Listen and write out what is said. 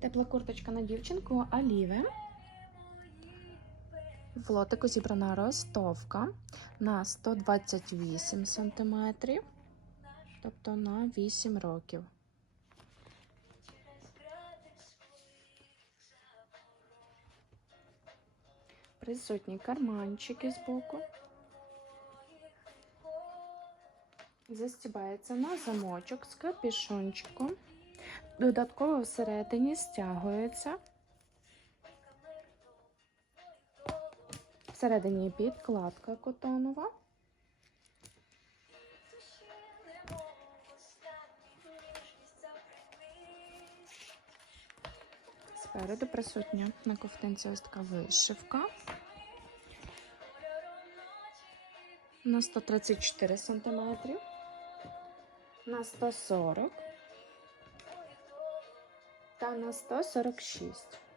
Тепла курточка на дівчинку Аліве. В лотику зібрана ростовка на 128 см, тобто на 8 років. Присутні карманчики збоку. Застібається на замочок з капішончиком. Додатково всередині стягується. Всередині підкладка котонова. Спереду присутня на ковтинці ось така вишивка. На 134 см. На 140 та на 146.